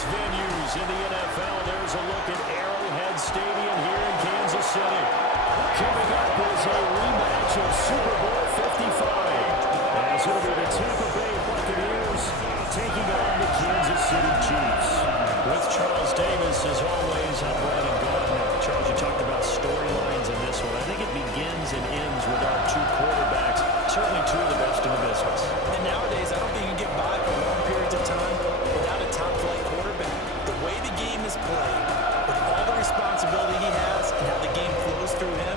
sports venues in the NFL. There's a look at Arrowhead Stadium here in Kansas City. Coming up is a rematch of Super Bowl 55. As it'll be the Tampa Bay Buccaneers taking on the Kansas City Chiefs. With Charles Davis, as always, I'm Brandon Gardner. Charles, you talked about storylines in this one. I think it begins and ends with our two quarterbacks, certainly two of the best in the business. And nowadays, I don't think you can get by for long periods of time without a top-flight quarterback. The way the game is played, with all the responsibility he has and how the game flows through him,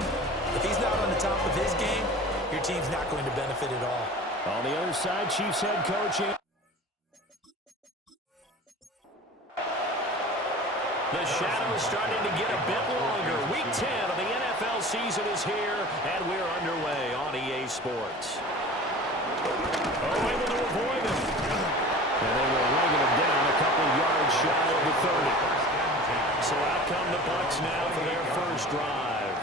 if he's not on the top of his game, your team's not going to benefit at all. On the other side, Chiefs head coach. The shadow's starting to get a bit longer. Week 10 of the NFL season is here, and we're underway on EA Sports. Oh, able to avoid him. And they were ringing him down a couple yards shy of the 30. So out come the Bucs now for their first drive.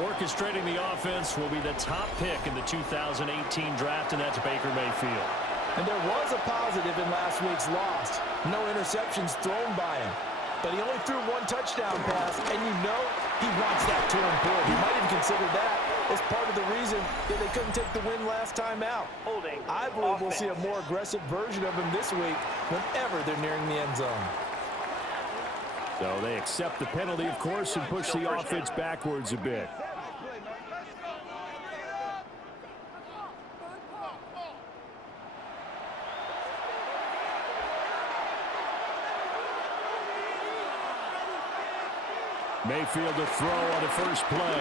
Orchestrating the offense will be the top pick in the 2018 draft, and that's Baker Mayfield. And there was a positive in last week's loss. No interceptions thrown by him. But he only threw one touchdown pass, and you know he wants that to improve. He might even consider that as part of the reason that they couldn't take the win last time out. I believe we'll see a more aggressive version of him this week whenever they're nearing the end zone. So they accept the penalty, of course, and push the offense backwards a bit. Mayfield to throw on the first play.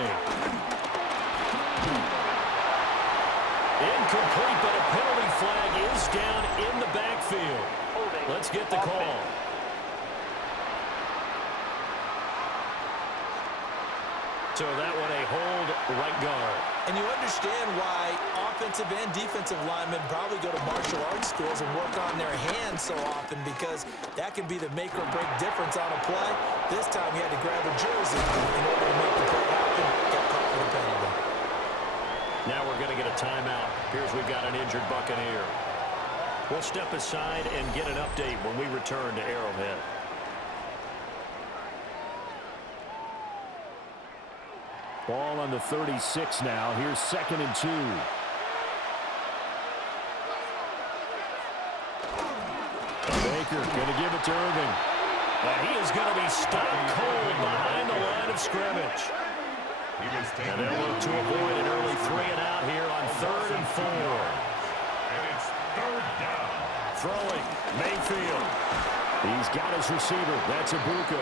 Incomplete, but a penalty flag is down in the backfield. Let's get the call. So that one a hold right guard. And you understand why offensive and defensive linemen probably go to martial arts schools and work on their hands so often, because that can be the make or break difference on a play. This time he had to grab a jersey in order to make the play happen. Got caught for the penalty. Now we're going to get a timeout. Here's we've got an injured Buccaneer. We'll step aside and get an update when we return to Arrowhead. Ball on the 36 now. Here's 2nd and 2. Baker going to give it to Irving. And he is going to be stopped cold behind the line of scrimmage. And they'll look to avoid an early 3-and-out here on 3rd and 4. And it's 3rd down. Throwing, Mayfield. He's got his receiver. That's Ibuka.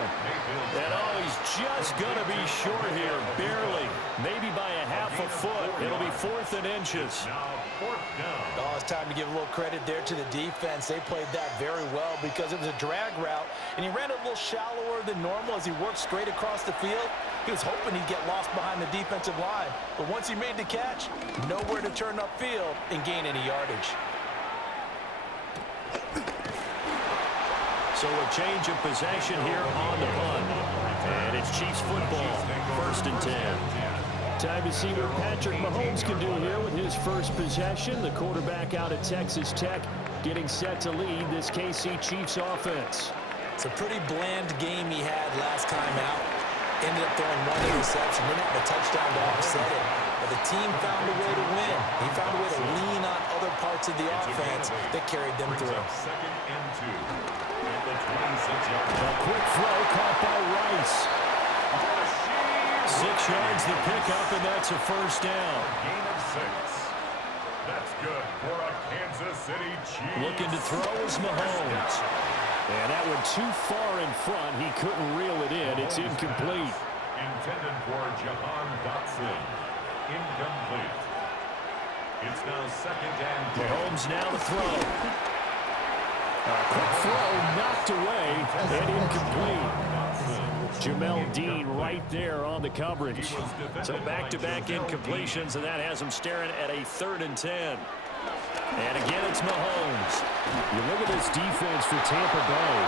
And oh, he's just going to be short here, barely. Maybe by a half a foot. It'll be 4th and inches. Now 4th down. Oh, it's time to give a little credit there to the defense. They played that very well because it was a drag route, and he ran a little shallower than normal as he worked straight across the field. He was hoping he'd get lost behind the defensive line. But once he made the catch, nowhere to turn upfield and gain any yardage. So a change of possession here on the punt. And it's Chiefs football, 1st and 10. Time to see what Patrick Mahomes can do here with his first possession. The quarterback out at Texas Tech getting set to lead this KC Chiefs offense. It's a pretty bland game he had last time out. Ended up throwing one interception. Didn't have a touchdown to offset it. But the team found a way to win. He found a way to lean on other parts of the offense that carried them through. 2nd and 2. At the 26-yard line. A quick throw caught by Rice. 6 yards the pickup, and that's a 1st down. Gain of 6. That's good for a Kansas City Chiefs. Looking to throw is Mahomes. And that one too far in front. He couldn't reel it in. It's incomplete. Intended for Jahan Dotson. Incomplete. It's now 2nd and 10. Mahomes now to throw. A quick throw knocked away and incomplete. Jamel Dean right there on the coverage. So back-to-back incompletions, and that has him staring at a 3rd and 10. And again, it's Mahomes. You look at this defense for Tampa Bay.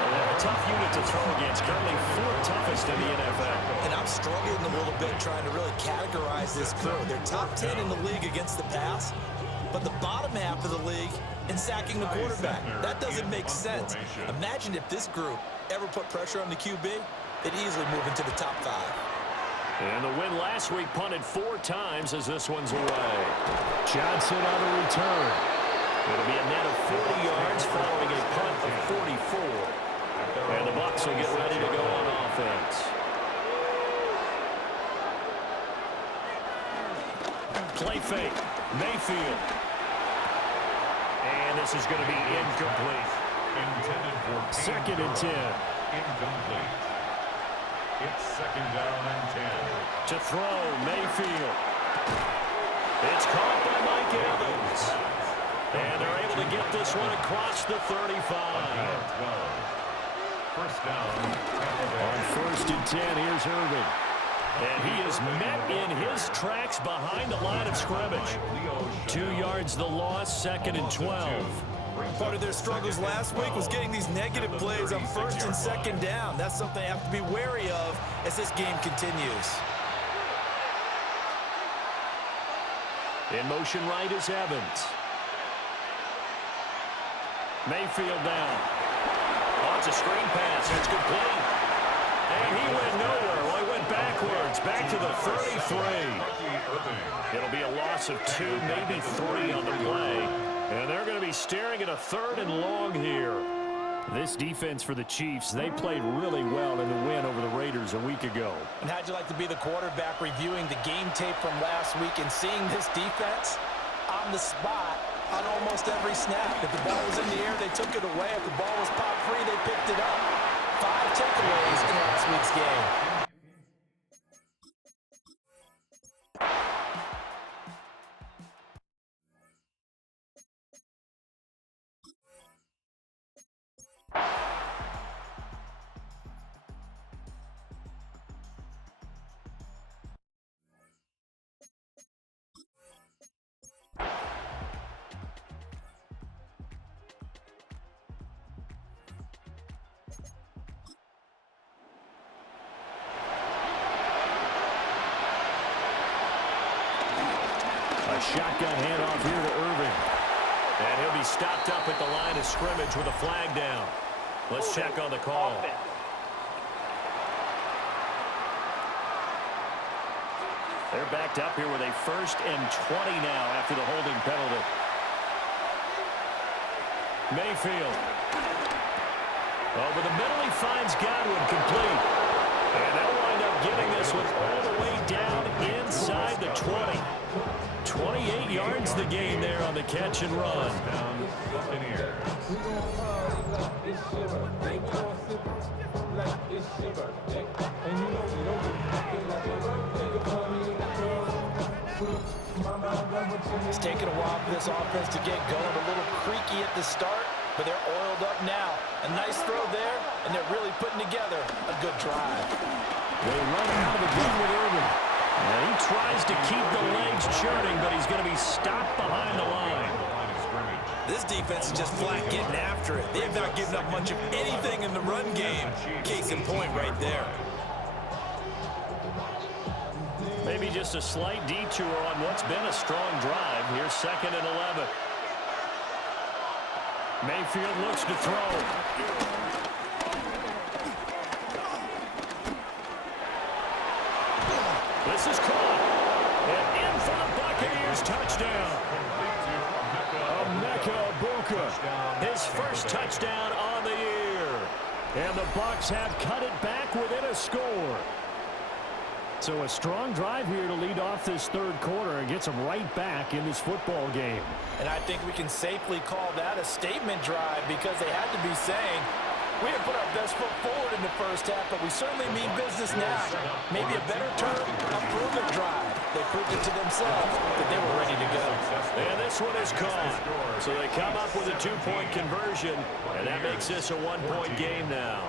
They're a tough unit to throw against. Currently 4th toughest in the NFL. And I'm struggling a little bit trying to really categorize this crew. They're top 10 in the league against the pass. but the bottom half of the league in sacking the quarterback. That doesn't make sense. Imagine if this group ever put pressure on the QB, they'd easily move into the top 5. And the win last week punted 4 times as this one's away. Johnson on the return. It'll be a net of 40 yards following a punt of 44. And the Bucs will get ready to go on offense. Play fake. Mayfield. And this is going to be incomplete. Intended for 2nd and 10. Incomplete. It's 2nd down and 10. To throw, Mayfield. It's caught by Mike Evans. And they're able to get this one across the 35. First down. On 1st and 10, here's Irving. And he is met in his tracks behind the line of scrimmage. 2 yards the loss, 2nd and 12. Part of their struggles last week was getting these negative plays on 1st and 2nd down. That's something they have to be wary of as this game continues. In motion right is Evans. Mayfield down. Oh, it's a screen pass. It's complete. And he went nowhere. Well, he went backwards. Back to the 33. It'll be a loss of 2, maybe 3 on the play. And they're going to be staring at a 3rd and long here. This defense for the Chiefs, they played really well in the win over the Raiders a week ago. And how'd you like to be the quarterback reviewing the game tape from last week and seeing this defense on the spot on almost every snap? If the ball was in the air, they took it away. If the ball was pop free, they picked it up. 5 takeaways in last week's game. Shotgun handoff here to Irving. And he'll be stopped up at the line of scrimmage with a flag down. Let's check on the call. They're backed up here with a 1st and 20 now after the holding penalty. Mayfield. Over the middle, he finds Godwin complete. And they'll wind up getting this one all the way down inside the 20. 28 yards the gain there on the catch and run. Buccaneers. It's taken a while for this offense to get going. A little creaky at the start, but they're oiled up now. A nice throw there, and they're really putting together a good drive. They run out of the gun with Irving. And he tries to keep the legs churning, but he's going to be stopped behind the line. This defense is just flat getting after it. They have not given up much of anything in the run game. Case in point right there. Maybe just a slight detour on what's been a strong drive. Here's 2nd and 11. Mayfield looks to throw. This is caught. And in for the Buccaneers touchdown. Emeka Egbuka, his first touchdown on the year. And the Bucs have cut it back within a score. So a strong drive here to lead off this 3rd quarter and gets them right back in this football game. And I think we can safely call that a statement drive because they had to be saying, we didn't put our best foot forward in the first half, but we certainly mean business now. Maybe a better term, a proven drive. They proved it to themselves that they were ready to go. And this one is caught. So they come up with a 2-point conversion, and that makes this a 1-point game now.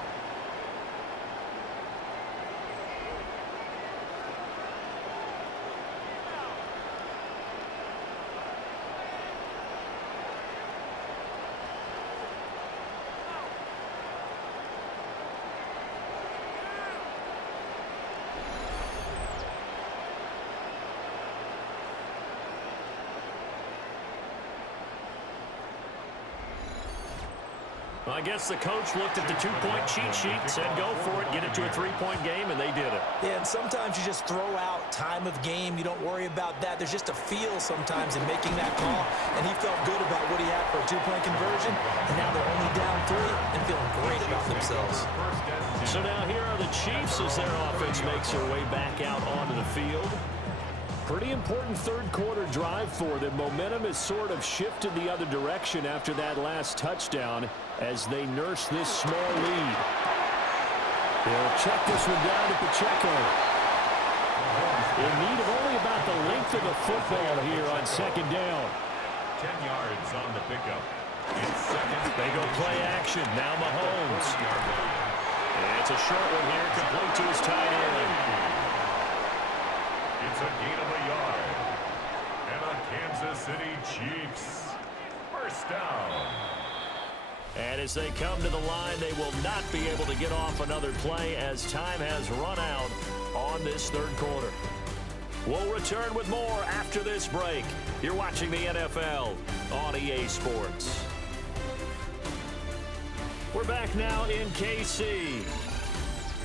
I guess the coach looked at the two-point cheat sheet, said go for it, get it to a three-point game, and they did it. Yeah, and sometimes you just throw out time of game. You don't worry about that. There's just a feel sometimes in making that call, and he felt good about what he had for a two-point conversion, and now they're only down 3 and feeling great about themselves. So now here are the Chiefs as their offense makes their way back out onto the field. Pretty important third-quarter drive for them. Momentum has sort of shifted the other direction after that last touchdown as they nurse this small lead. They'll check this one down to Pacheco. In need of only about the length of the football here on second down. 10 yards on the pickup. It's second. They go play action. Now Mahomes. It's a short one here, complete to his tight end. It's a gain of a yard. And a Kansas City Chiefs first down. And as they come to the line, they will not be able to get off another play as time has run out on this third quarter. We'll return with more after this break. You're watching the NFL on EA Sports. We're back now in KC.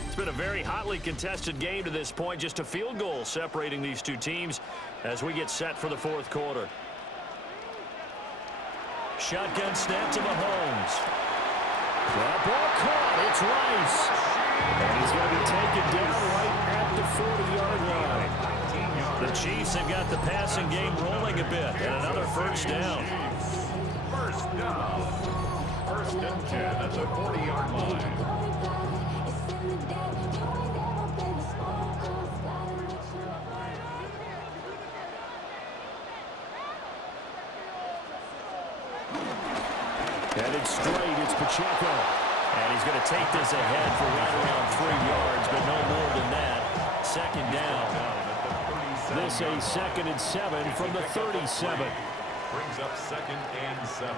It's been a very hotly contested game to this point. Just a field goal separating these two teams as we get set for the fourth quarter. Shotgun snap to Mahomes. That ball caught. It's Rice. And he's going to be taken down right at the 40-yard line. The Chiefs have got the passing game rolling a bit. And another first down. First down. First and 10 at the 40-yard line. Headed straight, it's Pacheco. And he's going to take this ahead for right around 3 yards, but no more than that. Second down. This a 2nd and 7 from the 37. Brings up 2nd and 7.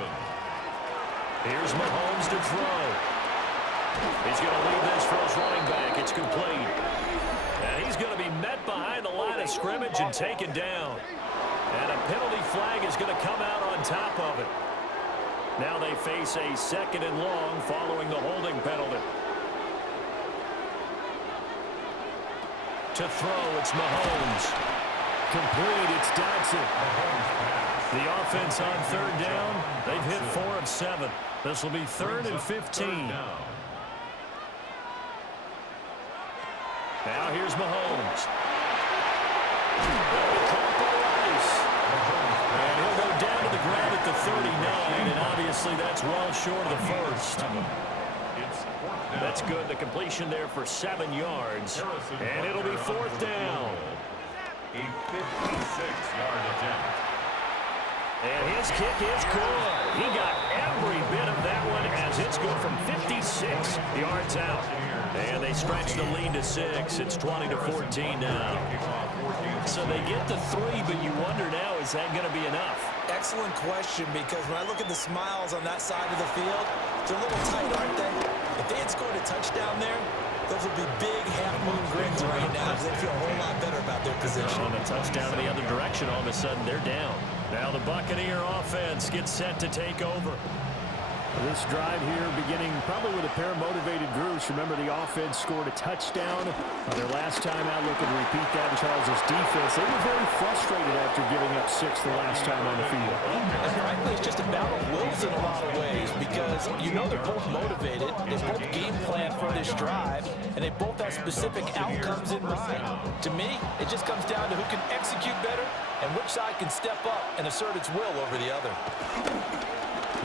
Here's Mahomes to throw. He's going to leave this for his running back. It's complete. And he's going to be met behind the line of scrimmage and taken down. And a penalty flag is going to come out on top of it. Now they face a 2nd and long following the holding penalty. To throw, it's Mahomes. Complete, it's Dodson. The offense on third down, they've hit 4 of 7. This will be 3rd and 15. Now here's Mahomes. And he'll go down to the ground at the 39, and obviously that's well short of the first. That's good. The completion there for 7 yards, and it'll be 4th down. A 56-yard attempt. And his kick is good. He got every bit of that one as it's good from 56 yards out. And they stretch the lead to 6. It's 20-14 now. So they get the 3, but you wonder now, is that going to be enough? Excellent question, because when I look at the smiles on that side of the field, they're a little tight, aren't they? If they had scored a touchdown there, those would be big half-moon grins right now because they feel a whole lot better about their position. On a touchdown in the other direction, all of a sudden they're down. Now the Buccaneer offense gets set to take over. This drive here beginning probably with a pair of motivated groups. Remember, the offense scored a touchdown their last time out. Looking to repeat that in Charles' defense. They were very frustrated after giving up 6 the last time on the field. And frankly, it's just a battle of wills in a lot of ways because you know they're both motivated. They both game plan for this drive, and they both have specific outcomes in mind. To me, it just comes down to who can execute better and which side can step up and assert its will over the other.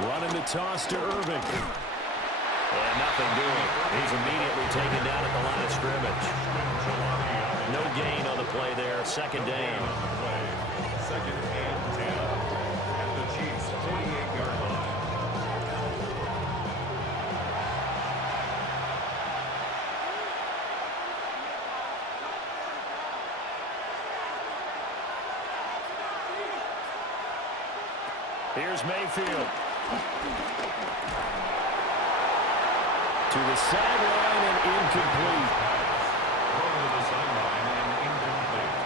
Running the toss to Irving. And nothing doing. He's immediately taken down at the line of scrimmage. No gain on the play there. Second down. 2nd and 10 at the Chiefs' 48-yard line. Here's Mayfield. To the sideline and incomplete. Throw to the sideline and incomplete.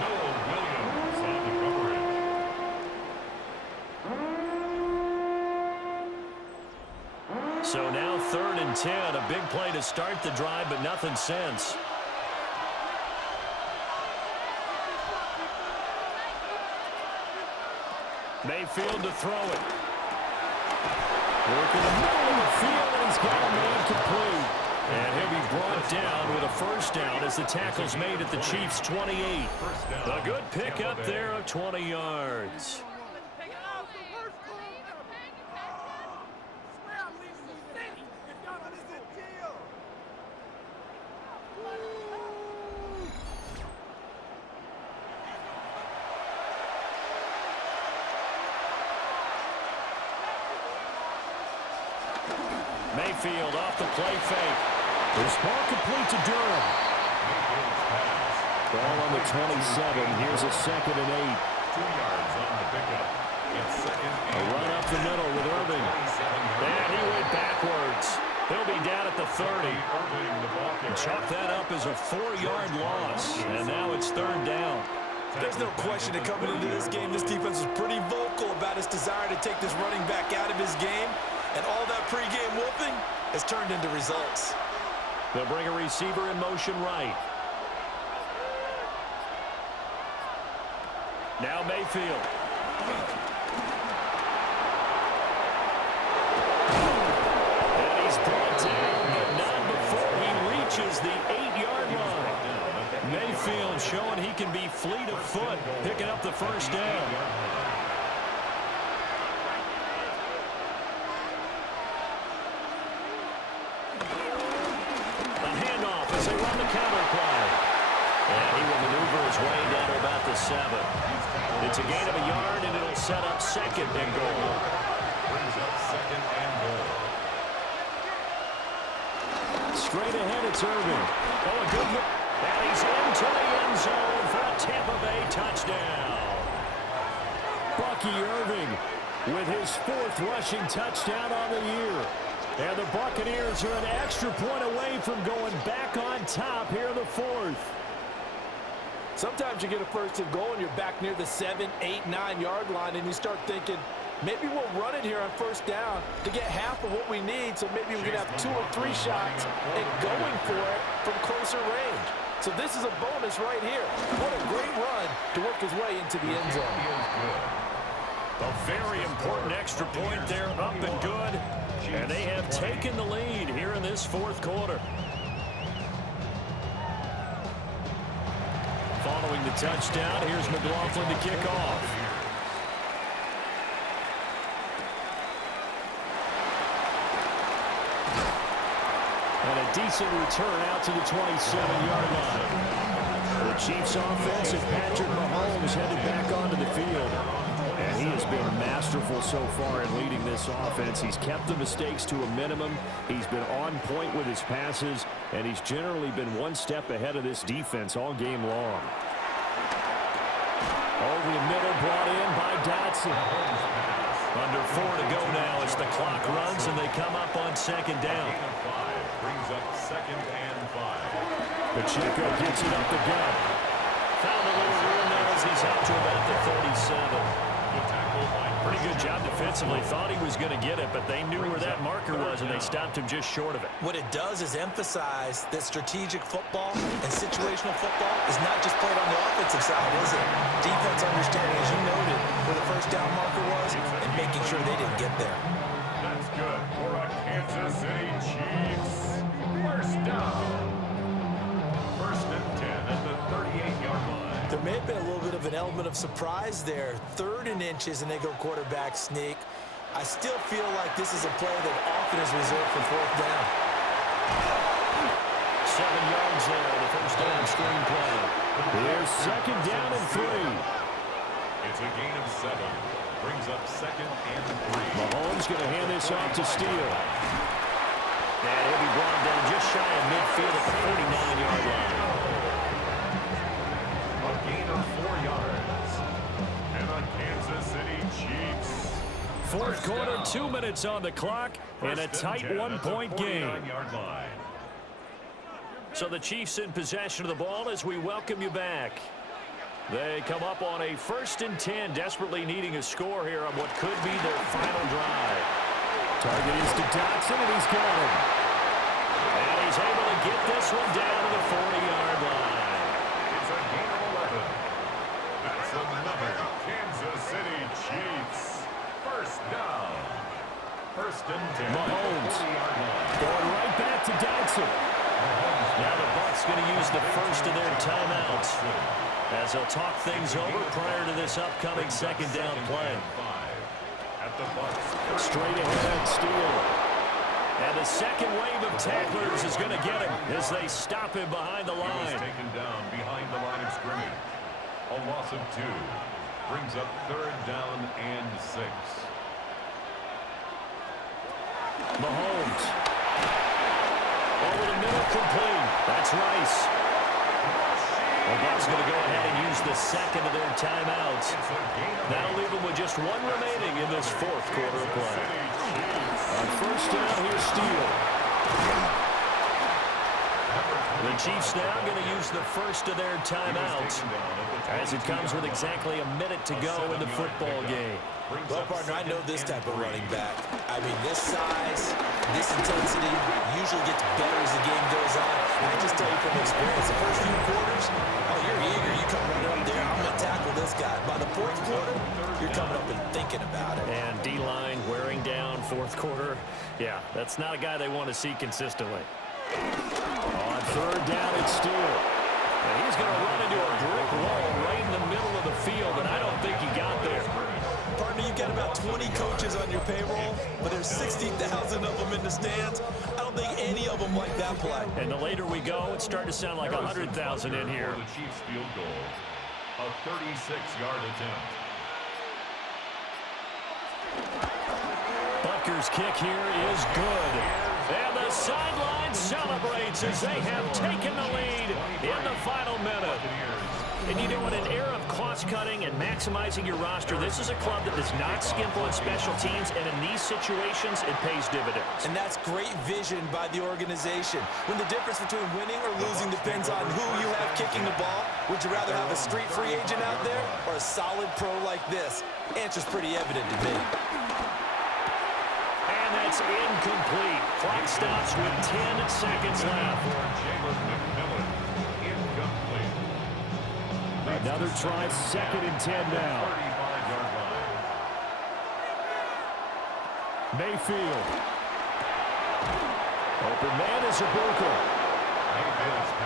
Noah Williams on the coverage. So now 3rd and 10. A big play to start the drive, but nothing since. Mayfield to throw it. Work in the middle of the field, and he's got a man complete. And he'll be brought down with a first down as the tackle's made at the Chiefs' 28. A good pickup there of 20 yards. Mayfield off the play fake. This ball complete to Durham. Ball on the 27. Here's a 2nd and 8. 2 yards on the pickup. It's 2nd A and run up the middle with Irving. And he went backwards. He'll be down at the 30. And chalk that up as a 4-yard loss. And now it's 3rd down. There's no question that coming into this game, this defense was pretty vocal about its desire to take this running back out of his game. And all that pregame whooping has turned into results. They'll bring a receiver in motion right. Now Mayfield. And he's brought down, but not before he reaches the 8-yard line. Mayfield showing he can be fleet of foot, picking up the first down. It's a gain of a yard, and it'll set up 2nd and goal. brings up 2nd and goal. Straight ahead, it's Irving. Oh, a good look. And he's into the end zone for a Tampa Bay touchdown. Bucky Irving with his 4th rushing touchdown on the year. And the Buccaneers are an extra point away from going back on top here in the 4th. Sometimes you get a 1st and goal and you're back near the 7, 8, 9-yard line and you start thinking, maybe we'll run it here on 1st down to get half of what we need, so maybe we can have 2 or 3 shots and going for it from closer range. So this is a bonus right here. What a great run to work his way into the end zone. A very important extra point there, up and good. And they have taken the lead here in this 4th quarter. Following the touchdown, here's McLaughlin to kick off. And a decent return out to the 27-yard line. The Chiefs offense and Patrick Mahomes headed back onto the field. And he has been masterful so far in leading this offense. He's kept the mistakes to a minimum. He's been on point with his passes. And he's generally been one step ahead of this defense all game long. Over the middle, brought in by Dotson. Under 4 to go now as the clock runs and they come up on 2nd down. Brings up 2nd and 5. Pacheco gets it up the gut. Found a little room there as he's out to about the 37. Pretty good job defensively. Thought he was going to get it, but they knew where that marker was, and they stopped him just short of it. What it does is emphasize that strategic football and situational football is not just played on the offensive side, is it? Defense understanding, as you noted, where the 1st down marker was and making sure they didn't get there. That's good for a Kansas City Chiefs. 1st down. 1st and 10 at the 38-yard line. There may have been a little bit of an element of surprise there. 3rd and inches, and they go quarterback sneak. I still feel like this is a play that often is reserved for 4th down. 7 yards there, the 1st down screen play. Here's 2nd down and 3. It's a gain of 7. Brings up 2nd and 3. Mahomes going to hand this off to Steele. And he'll be brought down just shy of midfield at the 49-yard line. A gain of 4 yards. And a Kansas City Chiefs. 4th quarter, 2 minutes on the clock, and a tight 1-point game. So the Chiefs in possession of the ball as we welcome you back. They come up on a 1st and 10, desperately needing a score here on what could be their final drive. Target is to Dotson, and he's got him. And he's able to get this one down to the 40-yard line. It's a gain of 11. That's another Kansas City Chiefs. First down. First and 10. Mahomes going right back to Dotson. Now the Bucs going to use the first of their timeouts as they'll talk things over prior to this upcoming second down play. Straight ahead, Steele. And the second wave of tacklers is going to get him as they stop him behind the line. He was taken down behind the line of scrimmage. A loss of 2 brings up third down and 6. Mahomes. Over the middle, complete. That's Rice. The Bucs going to go ahead and use the second of their timeouts. That'll leave them with just one remaining in this fourth quarter of play. On first down, here's Steele. The Chiefs now going to use the first of their timeouts as it comes with exactly a minute to go in the football game. Well, partner, I know this type of running back. I mean, this size, this intensity usually gets better as the game goes on. And I just tell you from experience, the first few quarters, oh, you're eager. You come running up there, I'm going to tackle this guy. By the fourth quarter, you're coming up and thinking about it. And D-line wearing down fourth quarter. Yeah, that's not a guy they want to see consistently. On third down, it's Steele. And he's going to run into a brick wall right in the middle of the field, and I don't think he got there. Partner, you've got about 20 coaches on your payroll, but there's 60,000 of them in the stands. I don't think any of them like that play. And the later we go, it's starting to sound like 100,000 in here. The Chiefs field goal, a 36-yard attempt. Butker's kick here is good. And the sideline celebrates as they have taken the lead in the final minute. And you know, in an era of cost-cutting and maximizing your roster, this is a club that does not skimp on special teams, and in these situations, it pays dividends. And that's great vision by the organization. When the difference between winning or losing depends on who you have kicking the ball, would you rather have a street free agent out there or a solid pro like this? Answer's pretty evident to me. And that's incomplete. Clock stops with 10 seconds left. Another try, second and 10 now. Mayfield. Open man is Ibuka.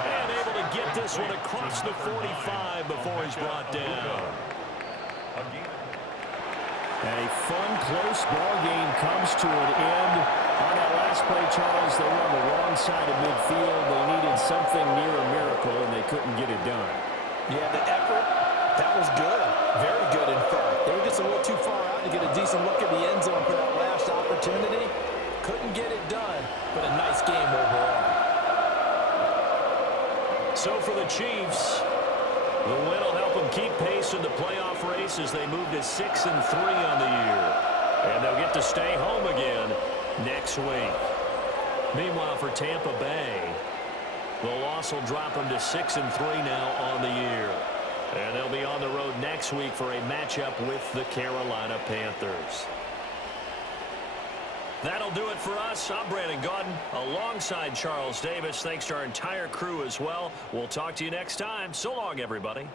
And able to get this one across the 45 before he's brought down. And a fun, close ball game comes to an end. On that last play, Charles, they were on the wrong side of midfield. They needed something near a miracle, and they couldn't get it done. Yeah, the effort, that was good. Very good, in fact. They were just a little too far out to get a decent look at the end zone for that last opportunity. Couldn't get it done, but a nice game overall. So for the Chiefs, the win will help them keep pace in the playoff race as they move to 6-3 on the year. And they'll get to stay home again next week. Meanwhile, for Tampa Bay, the loss will drop them to 6-3 now on the year. And they'll be on the road next week for a matchup with the Carolina Panthers. That'll do it for us. I'm Brandon Gaudin alongside Charles Davis. Thanks to our entire crew as well. We'll talk to you next time. So long, everybody.